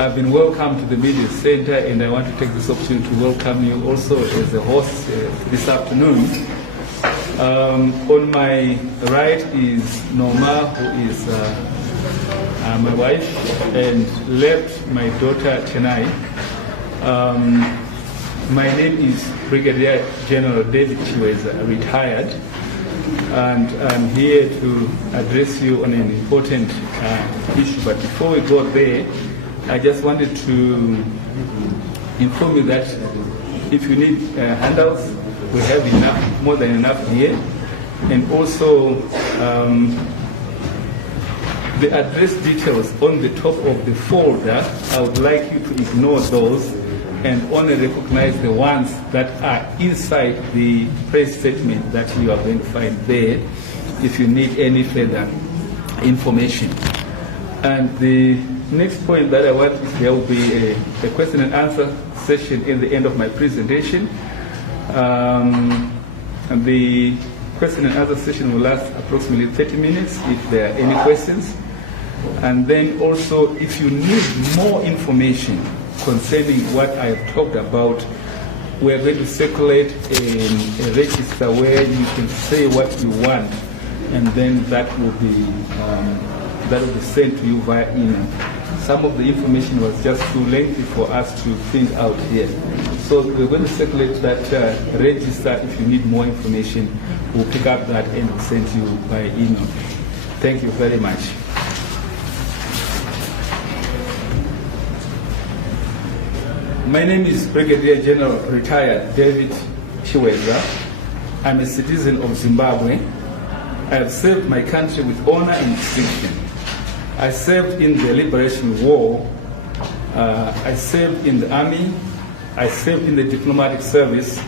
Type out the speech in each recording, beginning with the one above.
I've been welcomed to the Media Center, and I want to take this opportunity to welcome you also as a host this afternoon. On my right is Norma, who is my wife, and left my daughter Chennai. My name is Brigadier General David Chiweza, retired, and I'm here to address you on an important issue. But before we go there, I just wanted to inform you that if you need handouts, we have enough, more than enough here. And also, the address details on the top of the folder, I would like you to ignore those and only recognize the ones that are inside the press statement that you are going to find there if you need any further information. And the next point that I want is there will be a question and answer session in the end of my presentation. And the question and answer session will last approximately 30 minutes if there are any questions. And then also, if you need more information concerning what I have talked about, we are going to circulate a register where you can say what you want, and then that will be sent to you via email. Some of the information was just too lengthy for us to print out here. So we're going to circulate that register. If you need more information, we'll pick up that and send you by email. Thank you very much. My name is Brigadier General Retired David Chiweza. I'm a citizen of Zimbabwe. I have served my country with honor and distinction. I served in the Liberation War. I served in the army. I served in the diplomatic service.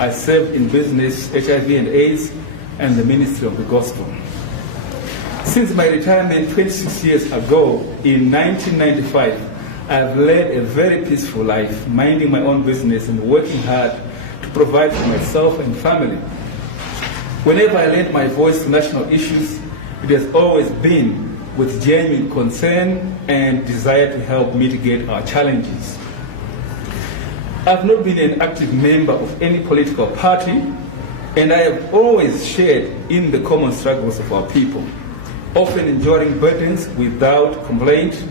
I served in business, HIV and AIDS, and the Ministry of the Gospel. Since my retirement 26 years ago, in 1995, I have led a very peaceful life, minding my own business and working hard to provide for myself and family. Whenever I lend my voice to national issues, it has always been with genuine concern and desire to help mitigate our challenges. I've not been an active member of any political party, and I have always shared in the common struggles of our people, often enduring burdens without complaint.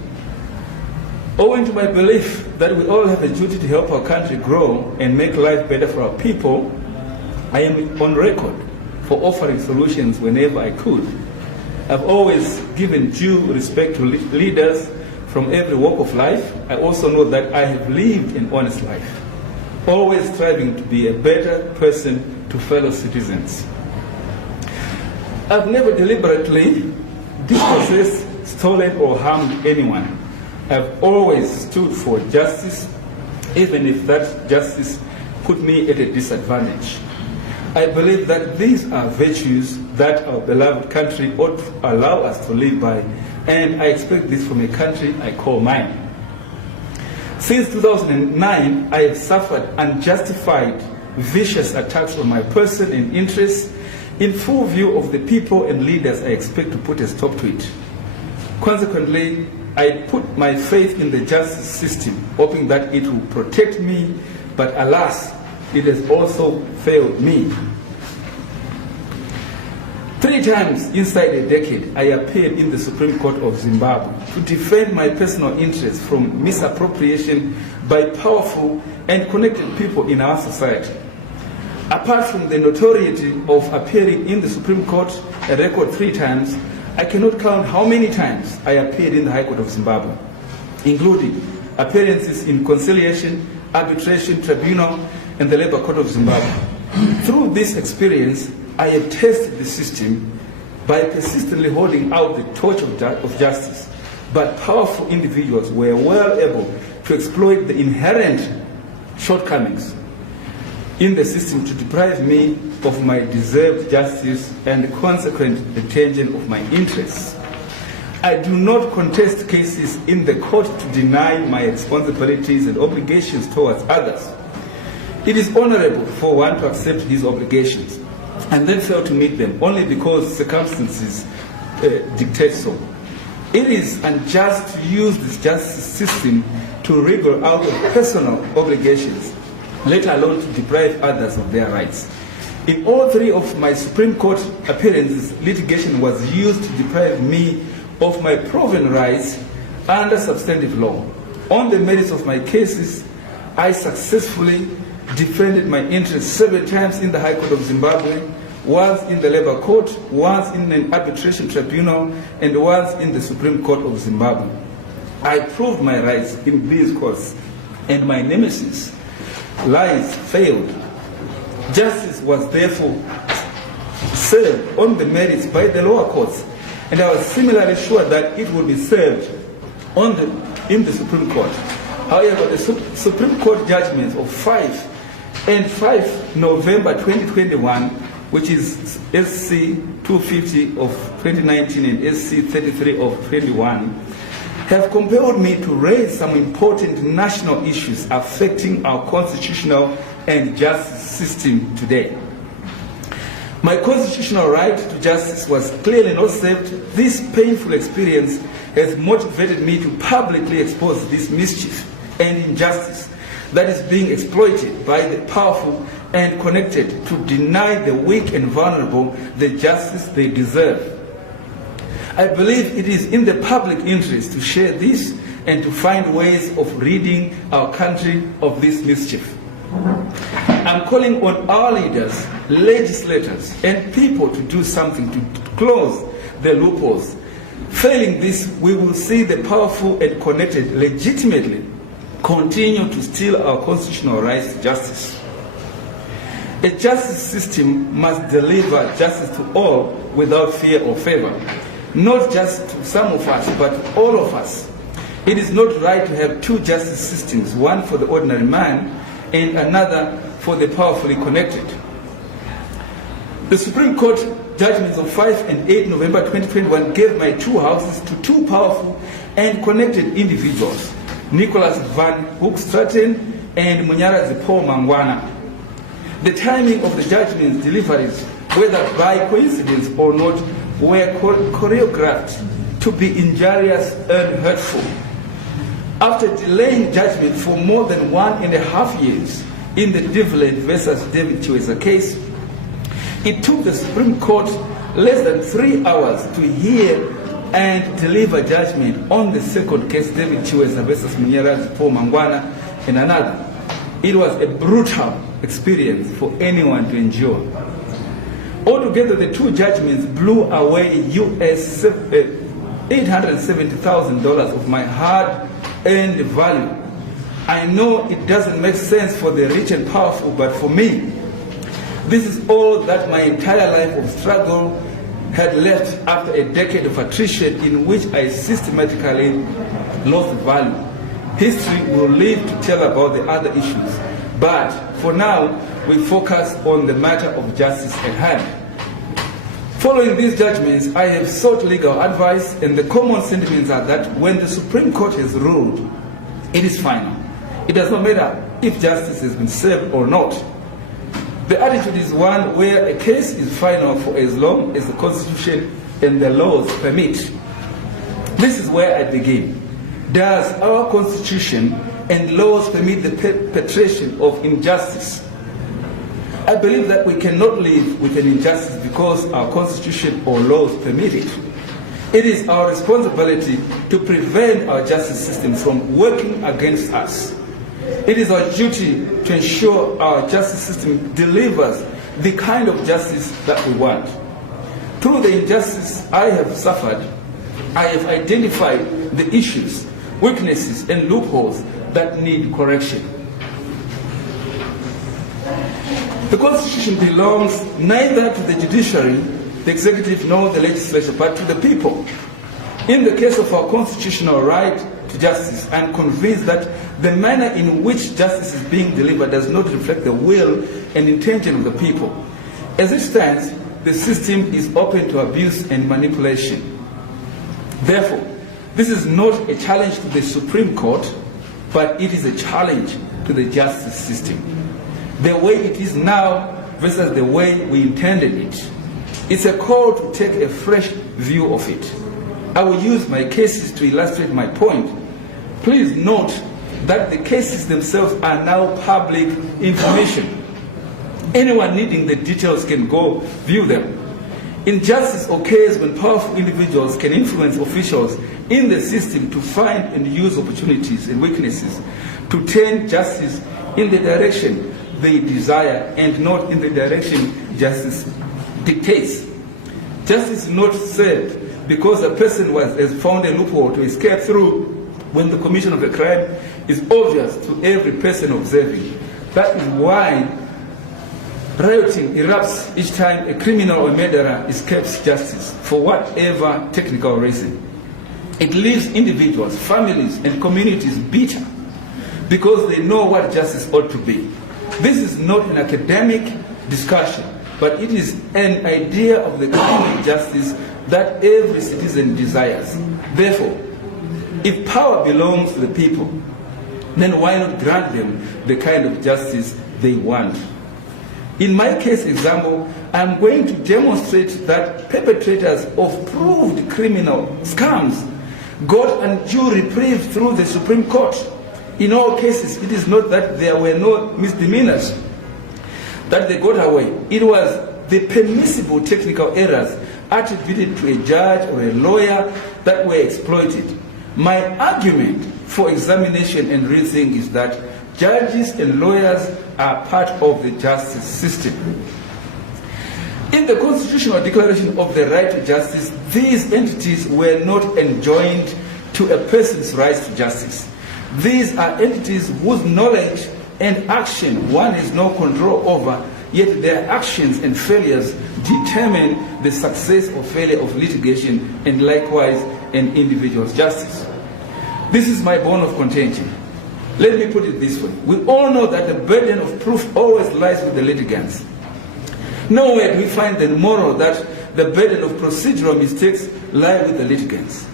Owing to my belief that we all have a duty to help our country grow and make life better for our people, I am on record for offering solutions whenever I could. I've always given due respect to leaders from every walk of life. I also know that I have lived an honest life, always striving to be a better person to fellow citizens. I've never deliberately dispossessed, stolen, or harmed anyone. I've always stood for justice, even if that justice put me at a disadvantage. I believe that these are virtues that our beloved country ought to allow us to live by, and I expect this from a country I call mine. Since 2009, I have suffered unjustified, vicious attacks on my person and interests in full view of the people and leaders I expect to put a stop to it. Consequently, I put my faith in the justice system, hoping that it will protect me, but alas, it has also failed me. 3 times inside a decade, I appeared in the Supreme Court of Zimbabwe to defend my personal interests from misappropriation by powerful and connected people in our society. Apart from the notoriety of appearing in the Supreme Court, a record 3 times, I cannot count how many times I appeared in the High Court of Zimbabwe, including appearances in conciliation, arbitration, tribunal, and the Labour Court of Zimbabwe. Through this experience, I have tested the system by persistently holding out the torch of justice, but powerful individuals were well able to exploit the inherent shortcomings in the system to deprive me of my deserved justice and the consequent retention of my interests. I do not contest cases in the court to deny my responsibilities and obligations towards others. It is honorable for one to accept his obligations and then fail to meet them only because circumstances dictate so. It is unjust to use this justice system to wriggle out of personal obligations, let alone to deprive others of their rights. In all three of my Supreme Court appearances, litigation was used to deprive me of my proven rights under substantive law. On the merits of my cases, I successfully defended my interests 7 times in the High Court of Zimbabwe, once in the Labour Court, once in an arbitration tribunal, and once in the Supreme Court of Zimbabwe. I proved my rights in these courts, and my nemesis, lies, failed. Justice was therefore served on the merits by the lower courts, and I was similarly sure that it would be served in the Supreme Court. However, the Supreme Court judgments of 5 and 5 November 2021, which is SC 250 of 2019 and SC 33 of 21, have compelled me to raise some important national issues affecting our constitutional and justice system today. My constitutional right to justice was clearly not served. This painful experience has motivated me to publicly expose this mischief and injustice that is being exploited by the powerful and connected to deny the weak and vulnerable the justice they deserve. I believe it is in the public interest to share this and to find ways of ridding our country of this mischief. I'm calling on our leaders, legislators, and people to do something to close the loopholes. Failing this, we will see the powerful and connected legitimately continue to steal our constitutional rights to justice. A justice system must deliver justice to all without fear or favor, not just to some of us, but all of us. It is not right to have 2 justice systems, one for the ordinary man and another for the powerfully connected. The Supreme Court judgments of 5 and 8 November 2021 gave my 2 houses to 2 powerful and connected individuals, Nicholas van Hoogstraten and Mnangagwa Paul Mangwana. The timing of the judgment's deliveries, whether by coincidence or not, were choreographed to be injurious and hurtful. After delaying judgment for more than 1.5 years in the Devlin versus David Chiweza case, it took the Supreme Court less than 3 hours to hear and deliver judgment on the second case, David Chiweza versus Mnangagwa Paul Mangwana and another. It was a brutal experience for anyone to endure. Altogether, the 2 judgments blew away US $870,000 of my hard-earned value. I know it doesn't make sense for the rich and powerful, but for me, this is all that my entire life of struggle had left after a decade of attrition in which I systematically lost value. History will live to tell about the other issues, but for now, we focus on the matter of justice at hand. Following these judgments, I have sought legal advice, and the common sentiments are that when the Supreme Court has ruled, it is final. It does not matter if justice has been served or not. The attitude is one where a case is final for as long as the Constitution and the laws permit. This is where I begin. Does our Constitution and laws permit the perpetration of injustice? I believe that we cannot live with an injustice because our Constitution or laws permit it. It is our responsibility to prevent our justice system from working against us. It is our duty to ensure our justice system delivers the kind of justice that we want. Through the injustice I have suffered, I have identified the issues, weaknesses, and loopholes that need correction. The Constitution belongs neither to the judiciary, the executive, nor the legislature, but to the people. In the case of our constitutional right to justice, I am convinced that the manner in which justice is being delivered does not reflect the will and intention of the people. As it stands, the system is open to abuse and manipulation. Therefore, this is not a challenge to the Supreme Court, but it is a challenge to the justice system. The way it is now versus the way we intended it. It's a call to take a fresh view of it. I will use my cases to illustrate my point. Please note that the cases themselves are now public information. Anyone needing the details can go view them. Injustice occurs when powerful individuals can influence officials in the system to find and use opportunities and weaknesses to turn justice in the direction they desire and not in the direction justice dictates. Justice is not served because a person has found a loophole to escape through when the commission of a crime is obvious to every person observing. That is why rioting erupts each time a criminal or murderer escapes justice for whatever technical reason. It leaves individuals, families, and communities bitter because they know what justice ought to be. This is not an academic discussion, but it is an idea of the kind of justice that every citizen desires. Therefore, if power belongs to the people, then why not grant them the kind of justice they want? In my case example, I'm going to demonstrate that perpetrators of proved criminal scams got undue reprieve through the Supreme Court. In all cases, it is not that there were no misdemeanors that they got away. It was the permissible technical errors attributed to a judge or a lawyer that were exploited. My argument for examination and rethink is that judges and lawyers are part of the justice system. In the Constitutional Declaration of the Right to Justice, these entities were not enjoined to a person's rights to justice. These are entities whose knowledge and action one has no control over, yet their actions and failures determine the success or failure of litigation and likewise an individual's justice. This is my bone of contention. Let me put it this way. We all know that the burden of proof always lies with the litigants. Nowhere do we find the moral that the burden of procedural mistakes lie with the litigants.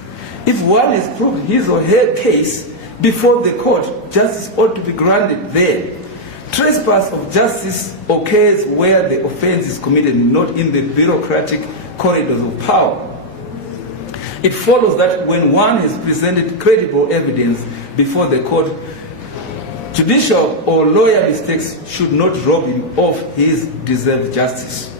If one has proved his or her case before the court, justice ought to be granted there. Trespass of justice occurs where the offense is committed, not in the bureaucratic corridors of power. It follows that when one has presented credible evidence before the court, judicial or lawyer mistakes should not rob him of his deserved justice.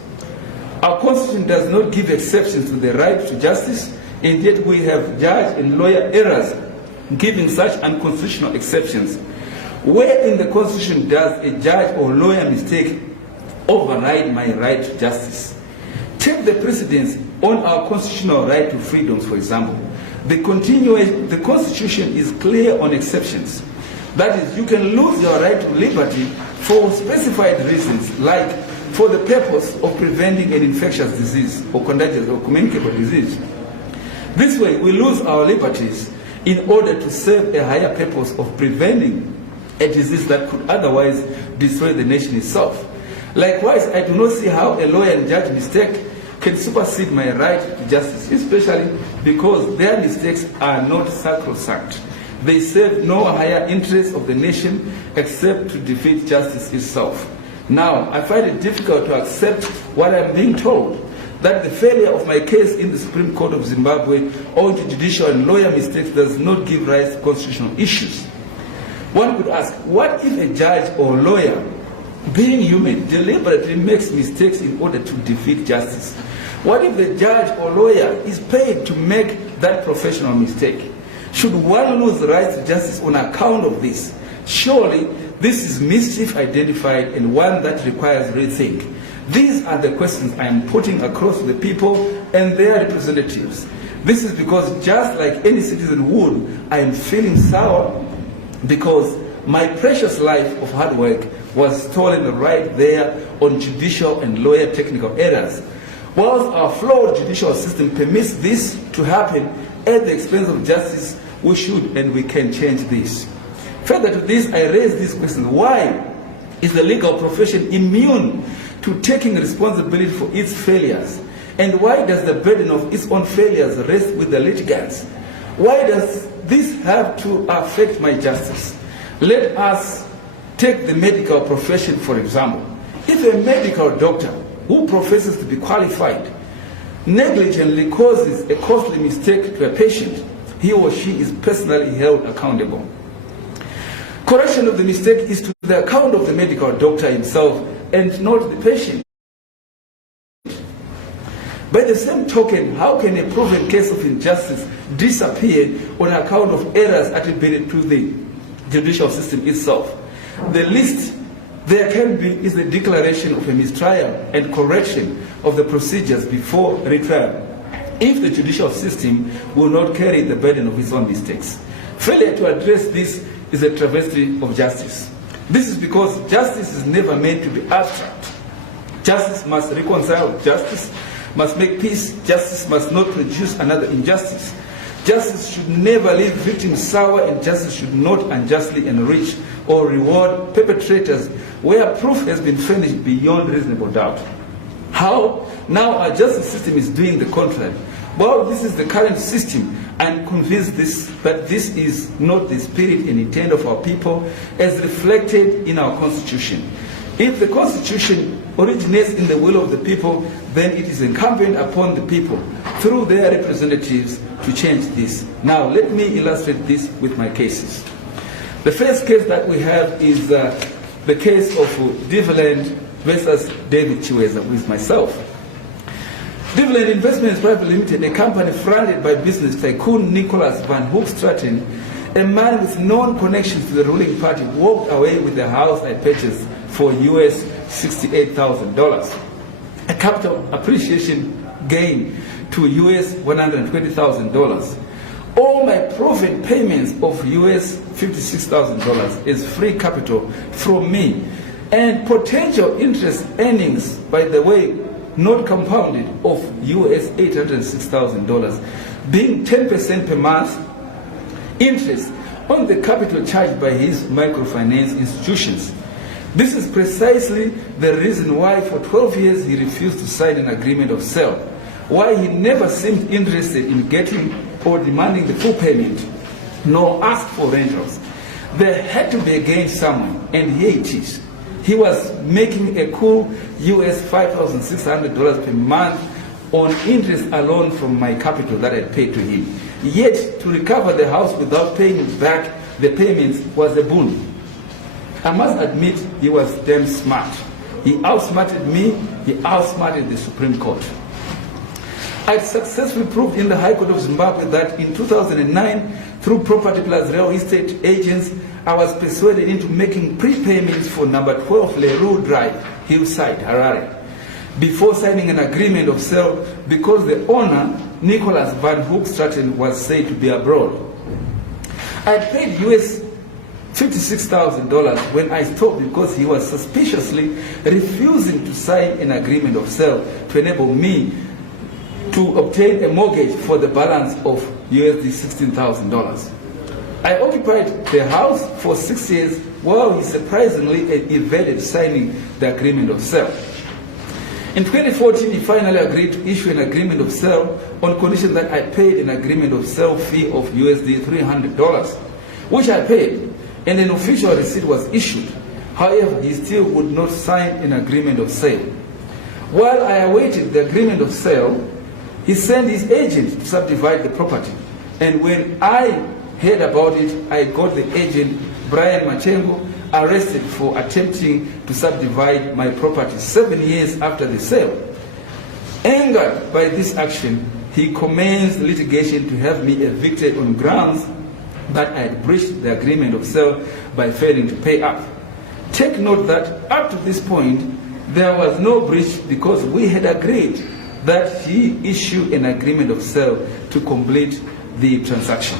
Our Constitution does not give exceptions to the right to justice, and yet we have judge and lawyer errors giving such unconstitutional exceptions. Where in the Constitution does a judge or lawyer mistake override my right to justice? Take the precedence on our constitutional right to freedoms, for example. The Constitution is clear on exceptions. That is, you can lose your right to liberty for specified reasons, like for the purpose of preventing an infectious disease or contagious or communicable disease. This way, we lose our liberties in order to serve a higher purpose of preventing a disease that could otherwise destroy the nation itself. Likewise, I do not see how a lawyer and judge mistake can supersede my right to justice, especially because their mistakes are not sacrosanct. They serve no higher interest of the nation except to defeat justice itself. Now, I find it difficult to accept what I'm being told, that the failure of my case in the Supreme Court of Zimbabwe owing to judicial and lawyer mistakes does not give rise to constitutional issues. One could ask, what if a judge or lawyer, being human, deliberately makes mistakes in order to defeat justice? What if the judge or lawyer is paid to make that professional mistake? Should one lose the right to justice on account of this? Surely, this is mischief identified and one that requires rethink. These are the questions I am putting across to the people and their representatives. This is because just like any citizen would, I am feeling sour because my precious life of hard work was stolen right there on judicial and lawyer technical errors. Whilst our flawed judicial system permits this to happen at the expense of justice, we should and we can change this. Further to this, I raise this question: why is the legal profession immune to taking responsibility for its failures? And why does the burden of its own failures rest with the litigants? Why does this have to affect my justice? Let us take the medical profession, for example. If a medical doctor who professes to be qualified negligently causes a costly mistake to a patient, he or she is personally held accountable. Correction of the mistake is to the account of the medical doctor himself and not the patient. By the same token, how can a proven case of injustice disappear on account of errors attributed to the judicial system itself? The least there can be is the declaration of a mistrial and correction of the procedures before retrial, if the judicial system will not carry the burden of its own mistakes. Failure to address this is a travesty of justice. This is because justice is never meant to be abstract. Justice must reconcile, justice must make peace, justice must not produce another injustice. Justice should never leave victims sour, and justice should not unjustly enrich or reward perpetrators where proof has been furnished beyond reasonable doubt. How? Now our justice system is doing the contrary. Well, this is the current system. I'm convinced that this is not the spirit and intent of our people as reflected in our Constitution. If the Constitution originates in the will of the people, then it is incumbent upon the people, through their representatives, to change this. Now, let me illustrate this with my cases. The first case that we have is the case of Diviland versus David Chiweza, with myself. Diviland Investments Private Limited, a company fronted by business tycoon Nicholas van Hoogstraten, a man with known connections to the ruling party, walked away with the house I purchased for US $68,000. A capital appreciation gain to US $120,000. All my proven payments of US $56,000 is free capital from me, and potential interest earnings, by the way, not compounded, of US $806,000, being 10% per month interest on the capital charged by his microfinance institutions. This is precisely the reason why for 12 years he refused to sign an agreement of sale, why he never seemed interested in getting or demanding the full payment, nor asked for rentals. There had to be a gain somewhere, and here it is. He was making a cool US $5,600 per month on interest alone from my capital that I paid to him. Yet, to recover the house without paying back the payments was a boon. I must admit, he was damn smart. He outsmarted me, he outsmarted the Supreme Court. I successfully proved in the High Court of Zimbabwe that in 2009, through property plus real estate agents, I was persuaded into making prepayments for number 12 Leroux Drive, Hillside, Harare, before signing an agreement of sale because the owner, Nicholas van Hoogstraten, was said to be abroad. I paid US $56,000 when I stopped because he was suspiciously refusing to sign an agreement of sale to enable me to obtain a mortgage for the balance of USD $16,000. I occupied the house for 6 years while he surprisingly evaded signing the agreement of sale. In 2014, he finally agreed to issue an agreement of sale on condition that I paid an agreement of sale fee of USD $300, which I paid, and an official receipt was issued. However, he still would not sign an agreement of sale. While I awaited the agreement of sale, he sent his agent to subdivide the property, and when I heard about it, I got the agent, Brian Machengo, arrested for attempting to subdivide my property 7 years after the sale. Angered by this action, he commenced litigation to have me evicted on grounds that I had breached the agreement of sale by failing to pay up. Take note that up to this point, there was no breach because we had agreed that he issue an agreement of sale to complete the transaction.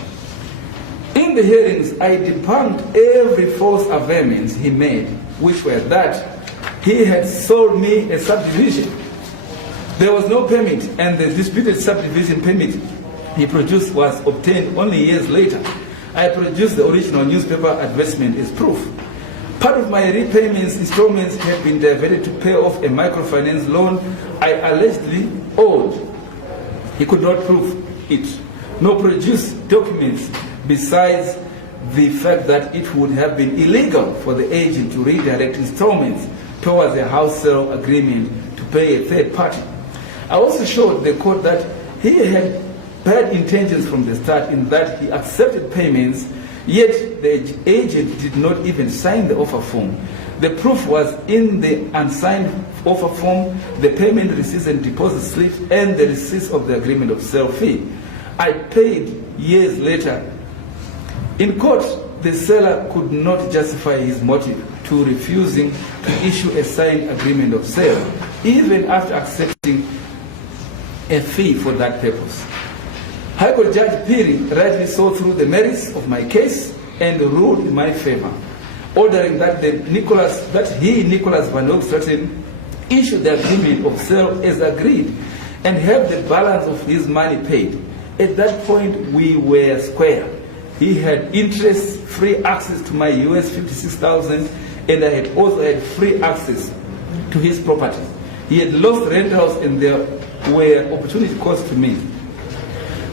In the hearings, I debunked every false averment he made, which were that he had sold me a subdivision. There was no permit, and the disputed subdivision permit he produced was obtained only years later. I produced the original newspaper advertisement as proof. Part of my repayments installments had been diverted to pay off a microfinance loan I allegedly owed. He could not prove it, nor produce documents besides the fact that it would have been illegal for the agent to redirect installments towards a house sale agreement to pay a third party. I also showed the court that he had bad intentions from the start in that he accepted payments, yet the agent did not even sign the offer form. The proof was in the unsigned offer form, the payment receipts and deposit slips, and the receipts of the agreement of sale fee. I paid years later. In court, the seller could not justify his motive to refusing to issue a signed agreement of sale, even after accepting a fee for that purpose. High Court Judge Piri rightly saw through the merits of my case and ruled in my favor, ordering that Nicholas Van Hoogstraten, issue the agreement of sale as agreed and have the balance of his money paid. At that point, we were square. He had interest-free access to my US $56,000, and I had also had free access to his property. He had lost rentals, and there were opportunity costs to me.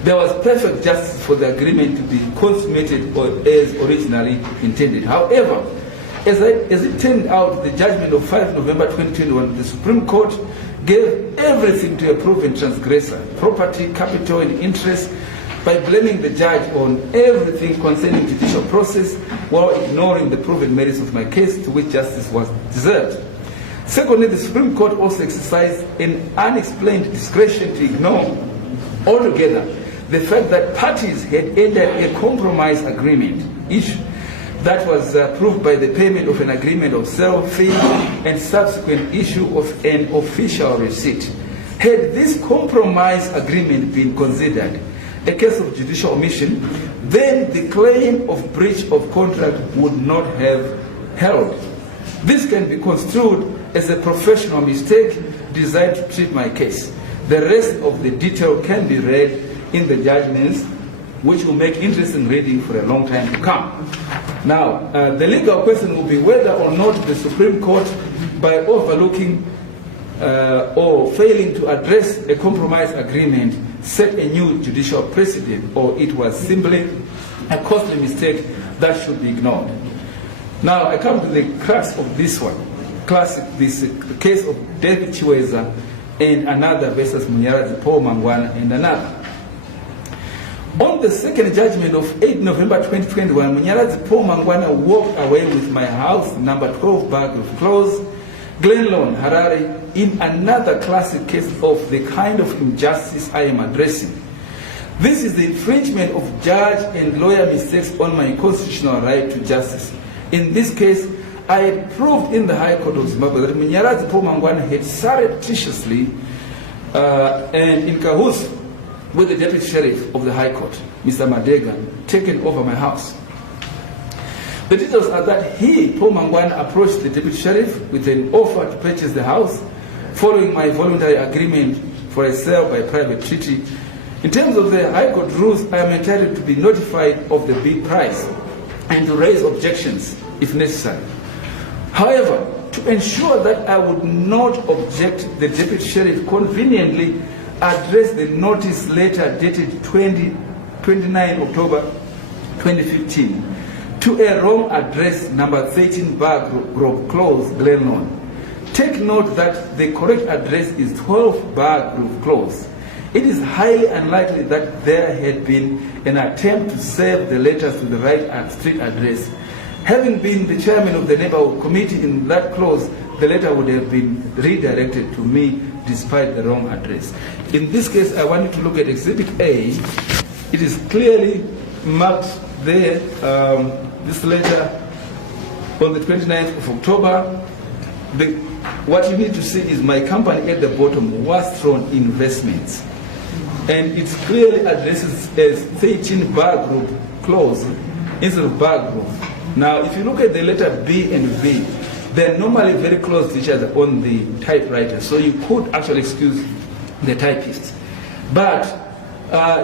There was perfect justice for the agreement to be consummated as originally intended. However, as it turned out, the judgment of 5 November 2021, the Supreme Court gave everything to a proven transgressor, property, capital, and interest, by blaming the judge on everything concerning judicial process while ignoring the proven merits of my case, to which justice was deserved. Secondly, the Supreme Court also exercised an unexplained discretion to ignore altogether the fact that parties had entered a compromise agreement issue that was approved by the payment of an agreement of sale fee and subsequent issue of an official receipt. Had this compromise agreement been considered a case of judicial omission, then the claim of breach of contract would not have held. This can be construed as a professional mistake designed to treat my case. The rest of the detail can be read in the judgments, which will make interesting reading for a long time to come. Now, the legal question will be whether or not the Supreme Court, by overlooking or failing to address a compromise agreement, set a new judicial precedent, or it was simply a costly mistake that should be ignored. Now, I come to the crux of this one, this case of David Chiweza and another versus Mnangagwa, Paul Mangwana and another. On the second judgment of 8 November 2021, Mnangagwa Paul Mangwana walked away with my house, number 12 bag of clothes, Glenlawn, Harare, in another classic case of the kind of injustice I am addressing. This is the infringement of judge and lawyer mistakes on my constitutional right to justice. In this case, I had proved in the High Court of Zimbabwe that Mnangagwa Paul Mangwana had surreptitiously and in cahoots with the Deputy Sheriff of the High Court, Mr. Madega, taken over my house. The details are that he, Paul Mangwana, approached the Deputy Sheriff with an offer to purchase the house, following my voluntary agreement for a sale by private treaty. In terms of the High Court rules, I am entitled to be notified of the bid price and to raise objections if necessary. However, to ensure that I would not object, the Deputy Sheriff conveniently addressed the notice letter dated 29 October 2015 to a wrong address, number 13 Bar Grove Close, Glenlawn. Take note that the correct address is 12 Bar Grove Close. It is highly unlikely that there had been an attempt to serve the letters to the right street address. Having been the chairman of the neighborhood committee in that clause, the letter would have been redirected to me despite the wrong address. In this case, I want you to look at Exhibit A. It is clearly marked there, this letter on the 29th of October. What you need to see is my company at the bottom, Hoogstraten Investments. And it clearly addresses as 13 Bar Group Close instead of Bar Group. Now, if you look at the letter B and V, they're normally very close to each other on the typewriter, so you could actually excuse the typist. But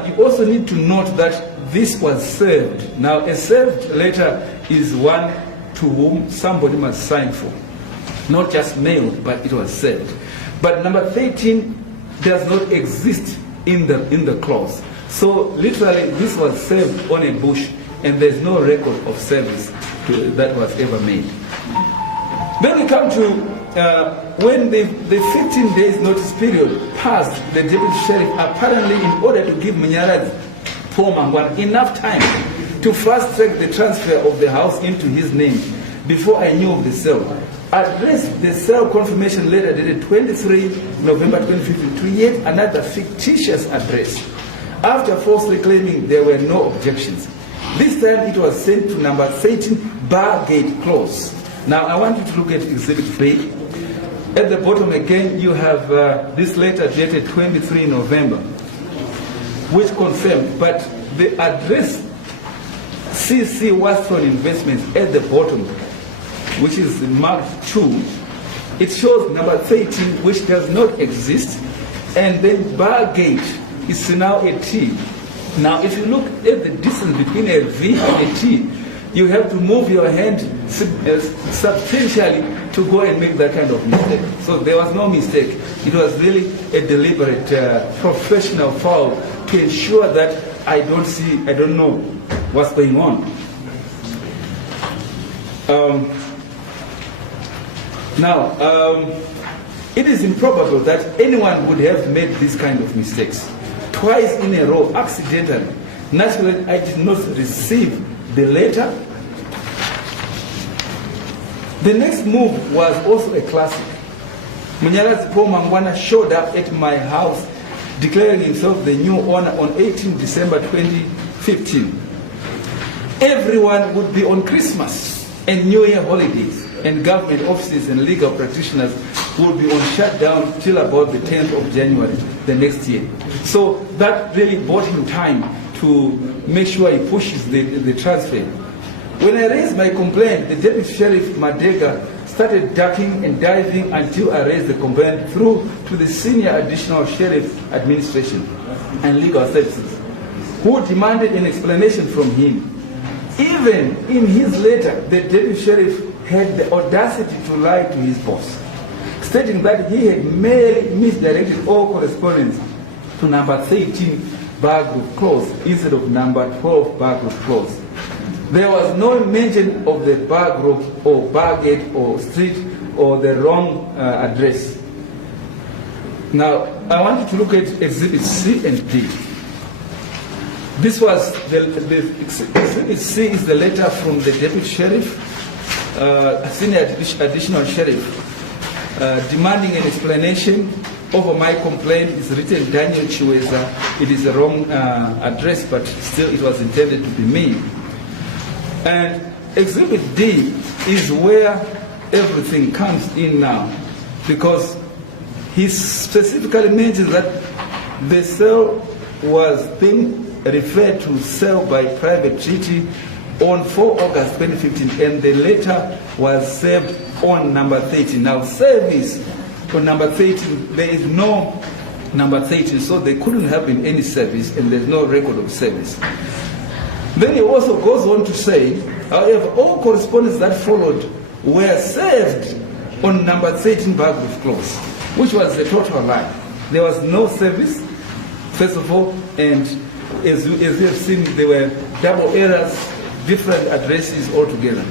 you also need to note that this was served. Now, a served letter is one to whom somebody must sign for. Not just mailed, but it was served. But number 13 does not exist in the clause. So literally, this was served on a bush, and there's no record of service that was ever made. Then we come to when the 15 days notice period passed, the deputy sheriff apparently, in order to give Mnangagwa poor Mangwana enough time to fast track the transfer of the house into his name before I knew of the sale, addressed the sale confirmation letter dated 23 November 2015 to yet another fictitious address, after falsely claiming there were no objections. This time it was sent to number 13 Bargate Close. Now I want you to look at Exhibit B. At the bottom again you have this letter dated 23 November, which confirmed, but the address CC Western Investments at the bottom, which is marked 2, it shows number 13, which does not exist, and then Bargate is now a T. Now if you look at the distance between a V and a T, you have to move your hand substantially to go and make that kind of mistake. So there was no mistake. It was really a deliberate, professional foul to ensure that I don't know what's going on. It is improbable that anyone would have made these kind of mistakes. Twice in a row, accidentally. Naturally, I did not receive the letter. The next move was also a classic. Mnangagwa Paul Mangwana showed up at my house declaring himself the new owner on 18 December 2015. Everyone would be on Christmas and New Year holidays, and government offices and legal practitioners would be on shutdown till about the 10th of January the next year. So that really bought him time to make sure he pushes the transfer. When I raised my complaint, the Deputy Sheriff Madega started ducking and diving until I raised the complaint through to the Senior Additional Sheriff Administration and Legal Services, who demanded an explanation from him. Even in his letter, the Deputy Sheriff had the audacity to lie to his boss, stating that he had merely misdirected all correspondence to number 13 Bar Group Close instead of number 12 Bar Group Close. There was no mention of the bar group or bar gate or street or the wrong address. Now, I want you to look at Exhibit C and D. This was Exhibit C is the letter from the Deputy Sheriff, Senior Additional Sheriff, demanding an explanation over my complaint. Is written Daniel Chiweza. It is the wrong address, but still it was intended to be me. And Exhibit D is where everything comes in now, because he specifically mentions that the sale was being referred to sale by private treaty on 4 August 2015, and the letter was served on number 13. Now, service for number 13, there is no number 13, so there couldn't have been any service, and there's no record of service. Then he also goes on to say, however, all correspondence that followed were served on number 13 Bar Group Close, which was the total lie. There was no service, first of all, and as we have seen, there were double errors, different addresses altogether.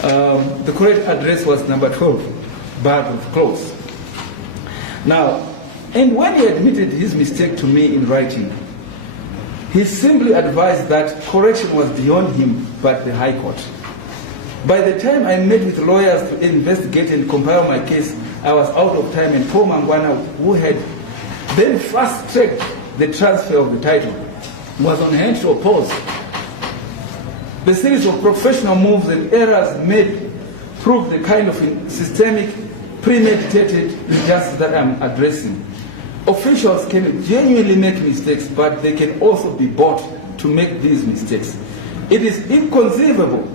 The correct address was number 12 Bar Group Close. Now, and when he admitted his mistake to me in writing, he simply advised that correction was beyond him but the High Court. By the time I met with lawyers to investigate and compile my case, I was out of time, and Paul Mangwana, who had then fast-tracked the transfer of the title, was on hand to oppose. The series of professional moves and errors made proved the kind of systemic, premeditated injustice that I'm addressing. Officials can genuinely make mistakes, but they can also be bought to make these mistakes. It is inconceivable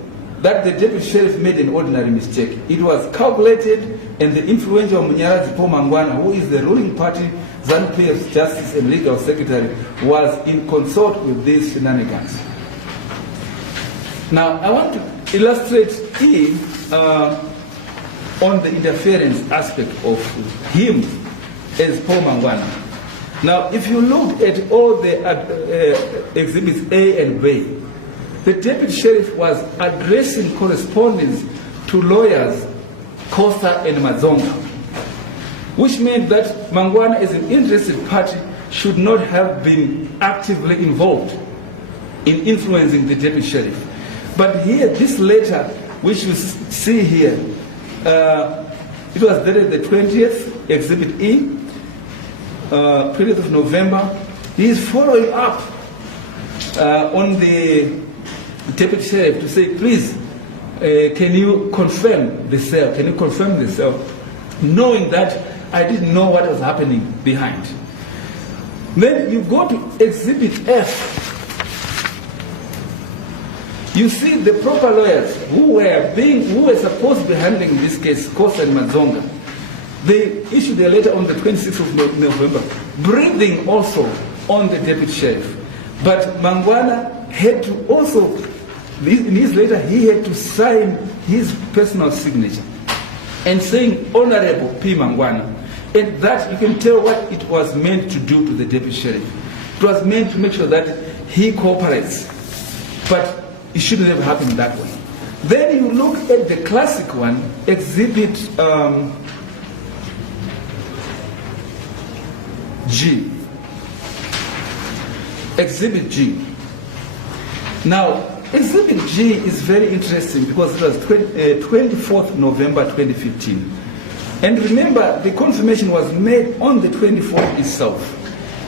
that the Deputy Sheriff made an ordinary mistake. It was calculated, and the influential Mnangagwa Paul Mangwana, who is the ruling party Zanu PF's Justice and Legal Secretary, was in consort with these shenanigans. Now, I want to illustrate on the interference aspect of him as Paul Mangwana. Now, if you look at all the exhibits A and B, the Deputy Sheriff was addressing correspondence to lawyers Xhosa and Mazonga, which means that Mangwana as an interested party should not have been actively involved in influencing the deputy sheriff. But here, this letter, which you see here, it was dated the 20th, Exhibit E, 20th of November. He is following up on the deputy sheriff to say, please, can you confirm the sale? Can you confirm the sale? Knowing that I didn't know what was happening behind. Then you go to Exhibit F. You see the proper lawyers who were supposed to be handling this case, Xhosa and Mazonga. They issued a letter on the 26th of November, breathing also on the deputy sheriff. But Mangwana had to also, in his letter, he had to sign his personal signature and saying, Honorable P. Mangwana. And that, you can tell what it was meant to do to the deputy sheriff. It was meant to make sure that he cooperates. But it shouldn't have happened that way. Then you look at the classic one, Exhibit G. Exhibit G. Now, Exhibit G is very interesting because it was 24th November 2015. And remember, the confirmation was made on the 24th itself.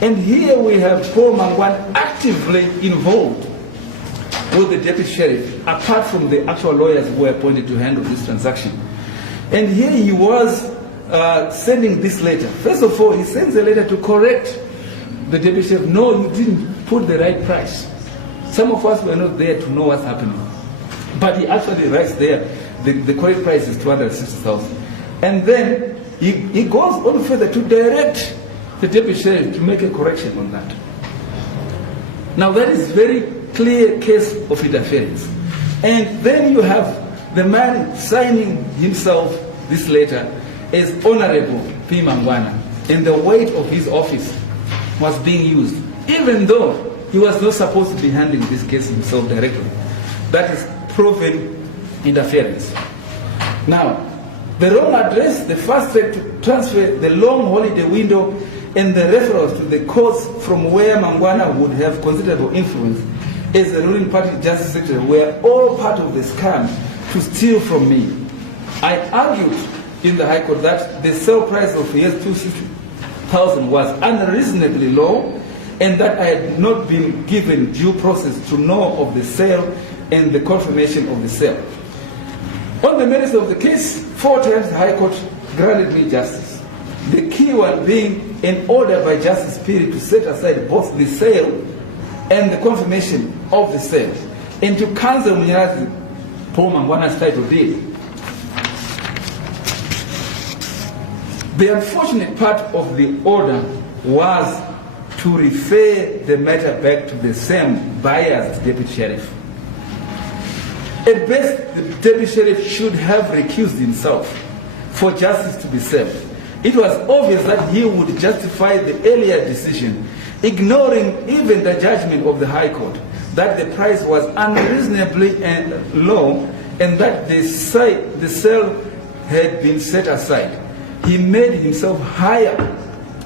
And here we have Paul Mangwana actively involved with the deputy sheriff, apart from the actual lawyers who were appointed to handle this transaction. And here he was sending this letter. First of all, he sends a letter to correct the deputy sheriff. No, you didn't put the right price. Some of us were not there to know what's happening. But he actually writes there, the correct price is 260,000. And then he goes on further to direct the deputy sheriff to make a correction on that. Now that is very clear case of interference. And then you have the man signing himself this letter as Honorable P. Mangwana, and the weight of his office was being used, even though he was not supposed to be handling this case himself directly. That is proven interference. Now, the wrong address, the fast track to transfer, the long holiday window, and the referrals to the courts from where Mangwana would have considerable influence as the ruling party justice secretary were all part of the scam to steal from me. I argued in the High Court that the sale price of years 260,000 was unreasonably low and that I had not been given due process to know of the sale and the confirmation of the sale. On the merits of the case, 4 times the High Court granted me justice. The key one being an order by Justice Spirit to set aside both the sale and the confirmation of the sale, and to cancel Paul Mangwana's title deed. The unfortunate part of the order was to refer the matter back to the same biased deputy sheriff. At best, the deputy sheriff should have recused himself for justice to be served. It was obvious that he would justify the earlier decision, ignoring even the judgment of the High Court, that the price was unreasonably low and that the sale had been set aside. He made himself higher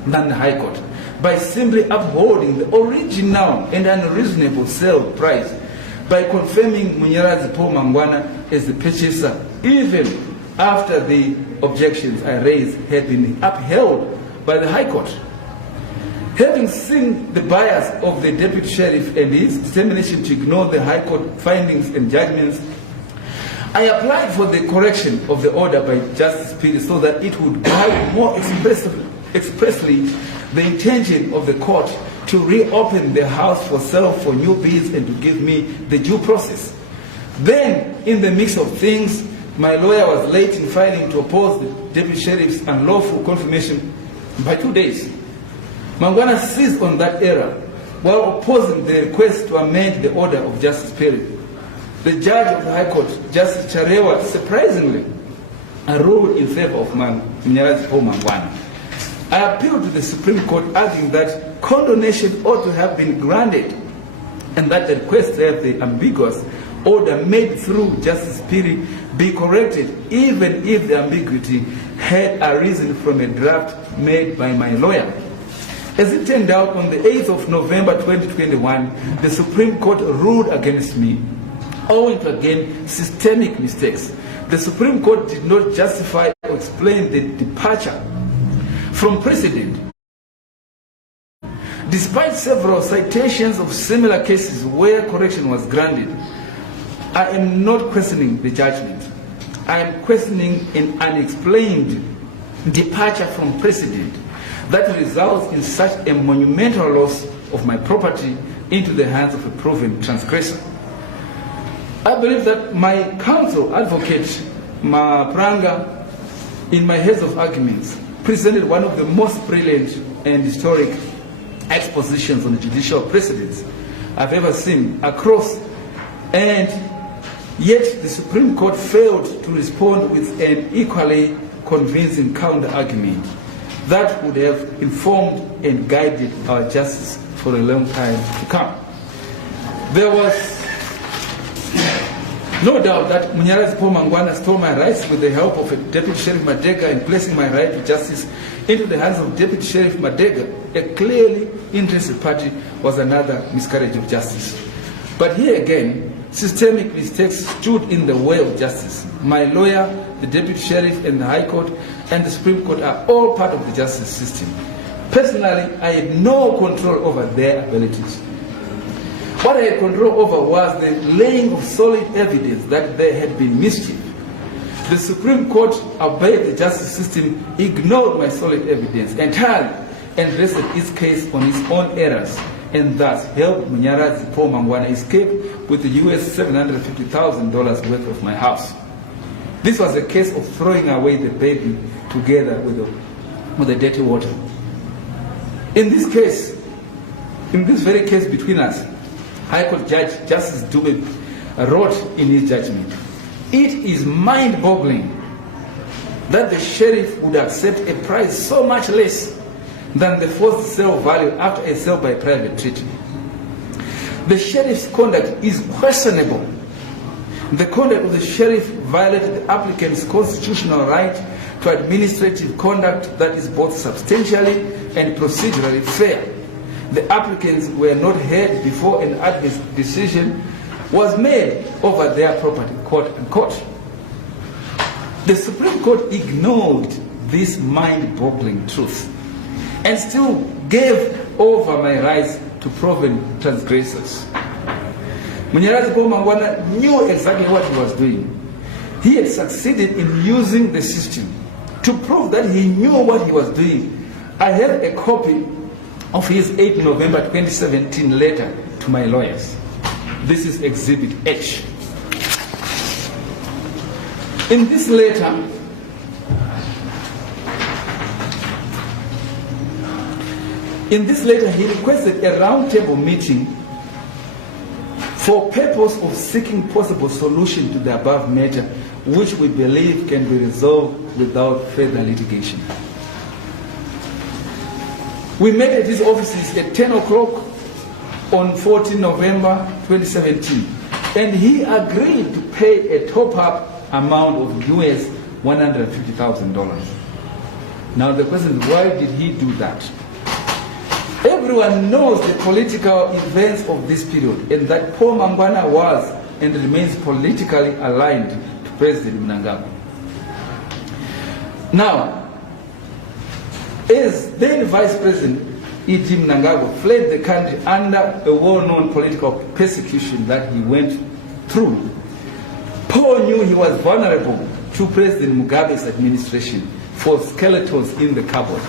than the High Court by simply upholding the original and unreasonable sale price, by confirming Munyarazi Paul Mangwana as the purchaser, even after the objections I raised had been upheld by the High Court. Having seen the bias of the deputy sheriff and his determination to ignore the High Court findings and judgments, I applied for the correction of the order by Justice Spirit so that it would guide more expressly the intention of the court to reopen the house for sale for new bids and to give me the due process. Then, in the mix of things, my lawyer was late in filing to oppose the deputy sheriff's unlawful confirmation by 2 days. Mangwana seized on that error while opposing the request to amend the order of Justice Spirit. The judge of the High Court, Justice Charewa, surprisingly ruled in favor of Mnangagwa Paul Mangwana. I appealed to the Supreme Court, arguing that condonation ought to have been granted and that the request to have the ambiguous order made through Justice Spirit be corrected even if the ambiguity had arisen from a draft made by my lawyer. As it turned out, on the 8th of November 2021, the Supreme Court ruled against me, owing to again systemic mistakes. The Supreme Court did not justify or explain the departure from precedent. Despite several citations of similar cases where correction was granted, I am not questioning the judgment. I am questioning an unexplained departure from precedent that results in such a monumental loss of my property into the hands of a proven transgressor. I believe that my counsel, Advocate Pranga, in my heads of arguments, presented one of the most brilliant and historic expositions on judicial precedents I've ever seen across, and yet the Supreme Court failed to respond with an equally convincing counter-argument that would have informed and guided our justice for a long time to come. There was no doubt that Mangwana stole my rights with the help of a Deputy Sheriff Madega in placing my right to justice into the hands of Deputy Sheriff Madega. A clearly interested party was another miscarriage of justice. But here again, systemic mistakes stood in the way of justice. My lawyer, the Deputy Sheriff, and the High Court and the Supreme Court are all part of the justice system. Personally, I had no control over their abilities. What I had control over was the laying of solid evidence that there had been mischief. The Supreme Court obeyed the justice system, ignored my solid evidence entirely, and rested its case on its own errors, and thus helped Mangwana escape with the US $750,000 worth of my house. This was a case of throwing away the baby together with the dirty water. In this case, in this very case between us, High Court Judge Justice Dube wrote in his judgment, "It is mind-boggling that the sheriff would accept a price so much less than the forced sale value after a sale by private treaty. The sheriff's conduct is questionable. The conduct of the sheriff violated the applicant's constitutional right to administrative conduct that is both substantially and procedurally fair. The applicants were not heard before an adverse decision was made over their property, quote unquote." The Supreme Court ignored this mind-boggling truth and still gave over my rights to proven transgressors. Mangwana knew exactly what he was doing. He had succeeded in using the system. To prove that he knew what he was doing, I have a copy of his 8 November 2017 letter to my lawyers. This is Exhibit H. In this letter, he requested a roundtable meeting for purpose of seeking possible solution to the above matter, which we believe can be resolved without further litigation. We met at his offices at 10 o'clock on 14 November 2017, and he agreed to pay a top-up amount of US $150,000. Now the question is, why did he do that? Everyone knows the political events of this period, and that Paul Mangwana was and remains politically aligned to President Mnangagwa. Now, as then Vice President E.T. Mnangagwa fled the country under a well-known political persecution that he went through, Paul knew he was vulnerable to President Mugabe's administration for skeletons in the cupboard.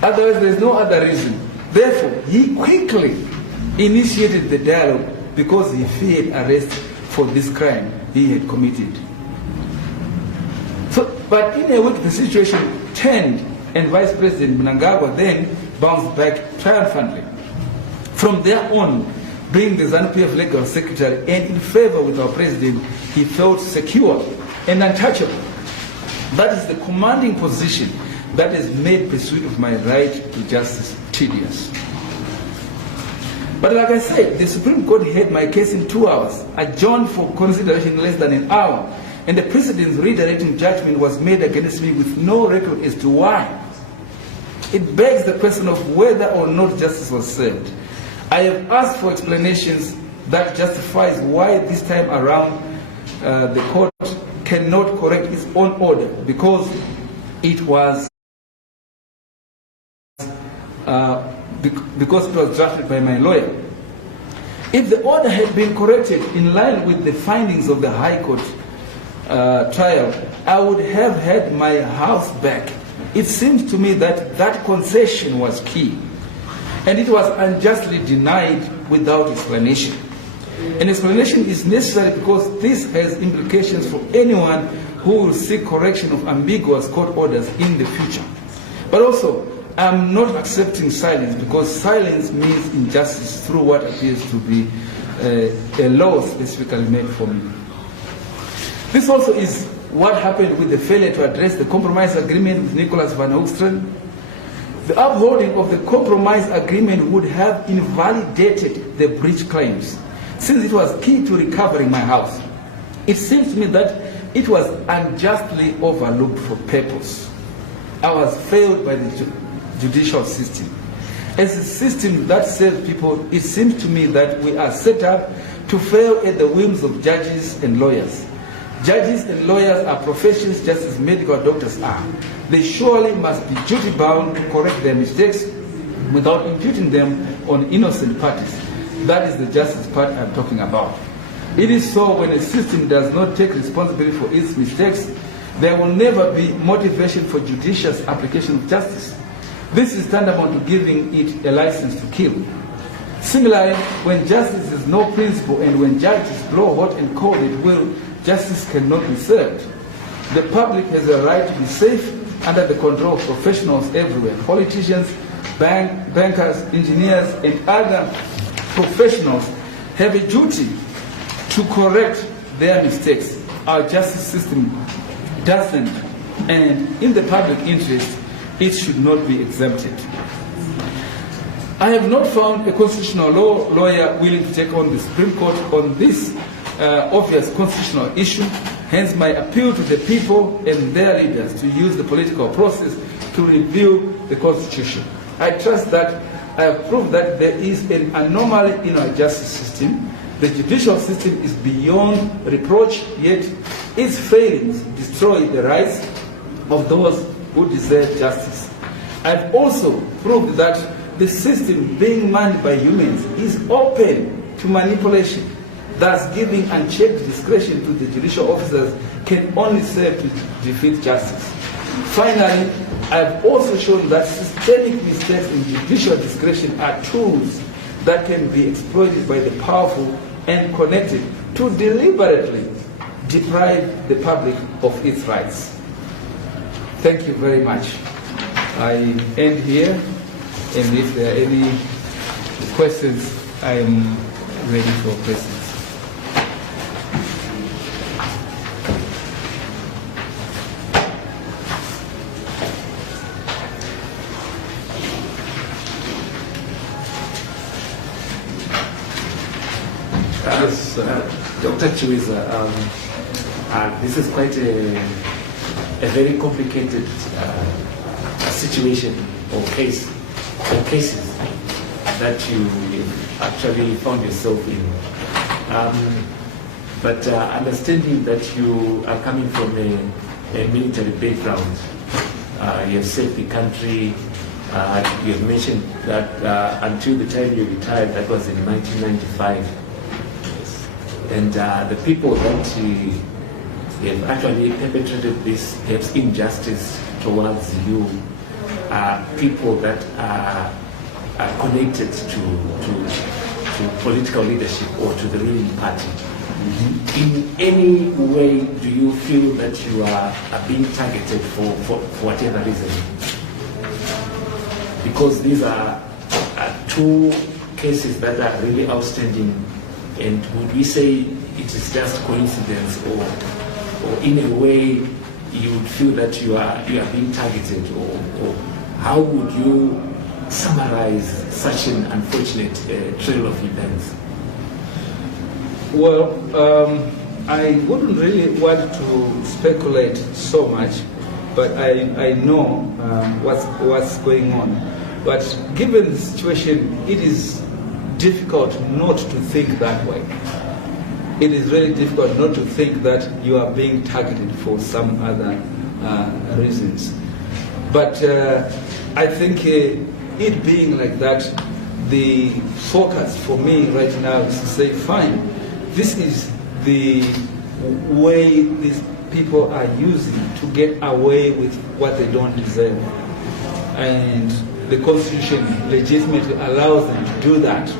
Otherwise, there is no other reason. Therefore, he quickly initiated the dialogue because he feared arrest for this crime he had committed. But in a week, the situation turned, and Vice President Mnangagwa then bounced back triumphantly. From there on, being the Zanu PF legal secretary and in favor with our president, he felt secure and untouchable. That is the commanding position that has made pursuit of my right to justice tedious. But like I said, the Supreme Court heard my case in 2 hours, adjourned for consideration in less than an hour, and the President's redirecting judgment was made against me with no record as to why. It begs the question of whether or not justice was served. I have asked for explanations that justifies why this time around the court cannot correct its own order, because it was drafted by my lawyer. If the order had been corrected in line with the findings of the High Court trial, I would have had my house back. It seems to me that that concession was key, and it was unjustly denied without explanation. An explanation is necessary because this has implications for anyone who will seek correction of ambiguous court orders in the future. But also, I'm not accepting silence, because silence means injustice through what appears to be a law specifically made for me. This also is what happened with the failure to address the compromise agreement with Nicholas van Hoogstraten. The upholding of the compromise agreement would have invalidated the breach claims, since it was key to recovering my house. It seems to me that it was unjustly overlooked for purpose. I was failed by the judicial system. As a system that serves people, it seems to me that we are set up to fail at the whims of judges and lawyers. Judges and lawyers are professions just as medical doctors are. They surely must be duty-bound to correct their mistakes without imputing them on innocent parties. That is the justice part I'm talking about. It is so when a system does not take responsibility for its mistakes, there will never be motivation for judicious application of justice. This is tantamount to giving it a license to kill. Similarly, when justice is no principle and when judges blow hot and cold at will, justice cannot be served. The public has a right to be safe under the control of professionals everywhere. Politicians, bankers, engineers, and other professionals have a duty to correct their mistakes. Our justice system doesn't, and in the public interest, it should not be exempted. I have not found a constitutional law lawyer willing to take on the Supreme Court on this obvious constitutional issue. Hence my appeal to the people and their leaders to use the political process to review the Constitution. I trust that I have proved that there is an anomaly in our justice system. The judicial system is beyond reproach, yet its failings destroy the rights of those who deserve justice. I've also proved that the system being manned by humans is open to manipulation. Thus, giving unchecked discretion to the judicial officers can only serve to defeat justice. Finally, I've also shown that systemic mistakes in judicial discretion are tools that can be exploited by the powerful and connected to deliberately deprive the public of its rights. Thank you very much. I end here, and if there are any questions, I am ready for questions. Yes, Dr. Chiweza, this is quite a very complicated situation or cases that you actually found yourself in. But understanding that you are coming from a military background, you have served the country, you have mentioned that until the time you retired, that was in 1995. And the people that have actually perpetrated this perhaps injustice towards you are people that are connected to political leadership or to the ruling party. Mm-hmm. In any way, do you feel that you are being targeted for whatever reason? Because these are two cases that are really outstanding. And would we say it is just coincidence, or in a way you would feel that you are being targeted, or how would you summarize such an unfortunate trail of events? Well, I wouldn't really want to speculate so much, but I know what's going on. But given the situation, it is difficult not to think that way. It is really difficult not to think that you are being targeted for some other reasons. But I think it being like that, the focus for me right now is to say, fine, this is the way these people are using to get away with what they don't deserve. And the Constitution legitimately allows them to do that.